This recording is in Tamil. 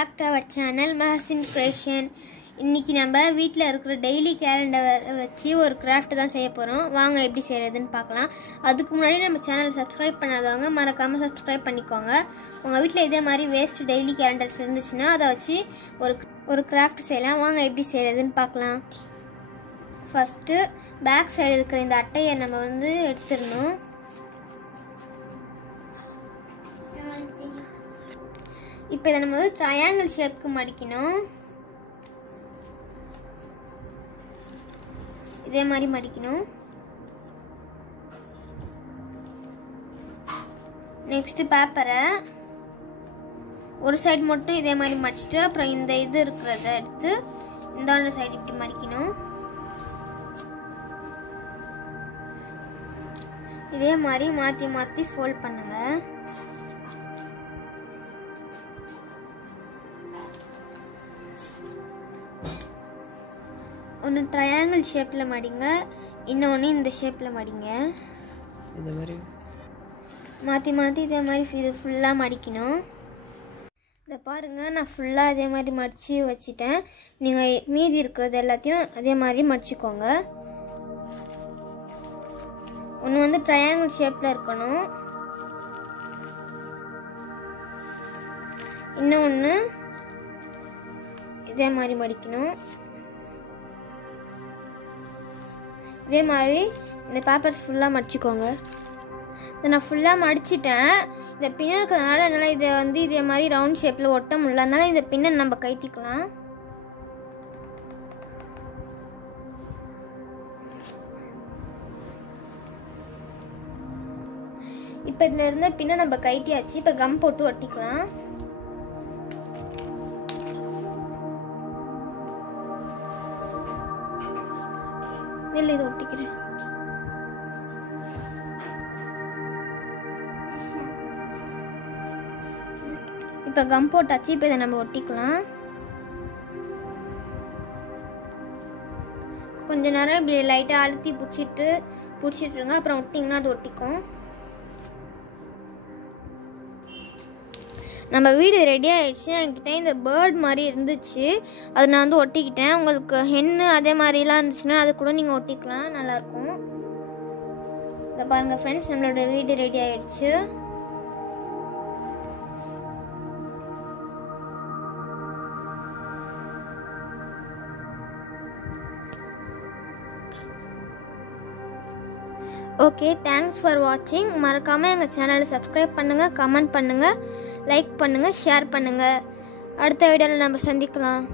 back to our channel Mahasin Creation. இன்னைக்கு நம்ம வீட்ல இருக்கிற டெய்லி கேலண்டர் வச்சு ஒரு கிராஃப்ட் தான் செய்ய போறோம். வாங்க எப்படி செய்யறதுன்னு பார்க்கலாம். அதுக்கு முன்னாடி நம்ம சேனலை சப்ஸ்கிரைப் பண்ணாதவங்க மறக்காம சப்ஸ்கிரைப் பண்ணிக்கோங்க. உங்க வீட்ல இதே மாதிரி வேஸ்ட் டெய்லி கேலண்டர்ஸ் இருந்துச்சுன்னா அதை வச்சு ஒரு கிராஃப்ட் செய்யலாம். வாங்க எப்படி செய்யறதுன்னு பார்க்கலாம். ஃபர்ஸ்ட் பேக் சைடு இருக்கிற இந்த அட்டையை நம்ம எடுத்துடணும். இப்போ இதை நம்ம ட்ரையாங்கிள் ஷேப்க்கு மடிக்கணும். இதே மாதிரி மடிக்கணும். நெக்ஸ்ட் பேப்பரை ஒரு சைடு மட்டும் இதே மாதிரி மடிச்சுட்டு அப்புறம் இந்த இது இருக்கிறத எடுத்து இந்த சைடு இப்படி மடிக்கணும். இதே மாதிரி மாற்றி மாற்றி ஃபோல்ட் பண்ணுங்க. ஒன்று ட்ரையாங்கிள் ஷேப்பில் மடிங்க, இன்னொன்று இந்த ஷேப்பில் மடிங்க. இந்த மாதிரி மாற்றி மாற்றி இதே மாதிரி இது ஃபுல்லாக மடிக்கணும். இதை பாருங்கள், நான் ஃபுல்லாக இதே மாதிரி மடித்து வச்சுட்டேன். நீங்கள் மீதி இருக்கிறது எல்லாத்தையும் அதே மாதிரி மடிச்சுக்கோங்க. ஒன்று ட்ரையாங்கிள் ஷேப்பில் இருக்கணும், இன்னொன்று இதே மாதிரி மடிக்கணும். இதே மாதிரி இந்த பேப்பர்ஸ் ஃபுல்லாக மடிச்சுக்கோங்க. இதை நான் ஃபுல்லாக மடிச்சிட்டேன். இந்த பின்ன இருக்கிறதுனால என்னால் இதை இதே மாதிரி ரவுண்ட் ஷேப்பில் ஒட்ட முடியல, அதனால இந்த பின்னை நம்ம கட்டிக்கலாம். இப்போ இதில் இருந்த பின்னை நம்ம கட்டியாச்சு. இப்போ கம் போட்டு ஒட்டிக்கலாம். இதில் இதை ஒட்டிக்கிறேன். இப்போ கம் போட்டாச்சு. இப்போ இதை நம்ம ஒட்டிக்கலாம். கொஞ்ச நேரம் இப்படி லைட்டாக அழுத்தி பிடிச்சிட்டுருங்க. அப்புறம் ஒட்டிங்கன்னா அது ஒட்டிக்கும். நம்ம வீடு ரெடி ஆகிடுச்சு. என்கிட்ட இந்த பேர்ட் மாதிரி இருந்துச்சு, அதை நான் ஒட்டிக்கிட்டேன். உங்களுக்கு ஹென்னு அதே மாதிரிலாம் இருந்துச்சுன்னா அது கூட நீங்கள் ஒட்டிக்கலாம், நல்லாயிருக்கும். இதை பாருங்கள் ஃப்ரெண்ட்ஸ், நம்மளோட வீடு ரெடி ஆகிடுச்சு. ஓகே, தேங்க்ஸ் ஃபார் வாட்சிங். மறக்காமல் எங்கள் சேனலை சப்ஸ்கிரைப் பண்ணுங்கள், கமெண்ட் பண்ணுங்கள், லைக் பண்ணுங்கள், ஷேர் பண்ணுங்கள். அடுத்த வீடியோவில் நம்ம சந்திக்கலாம்.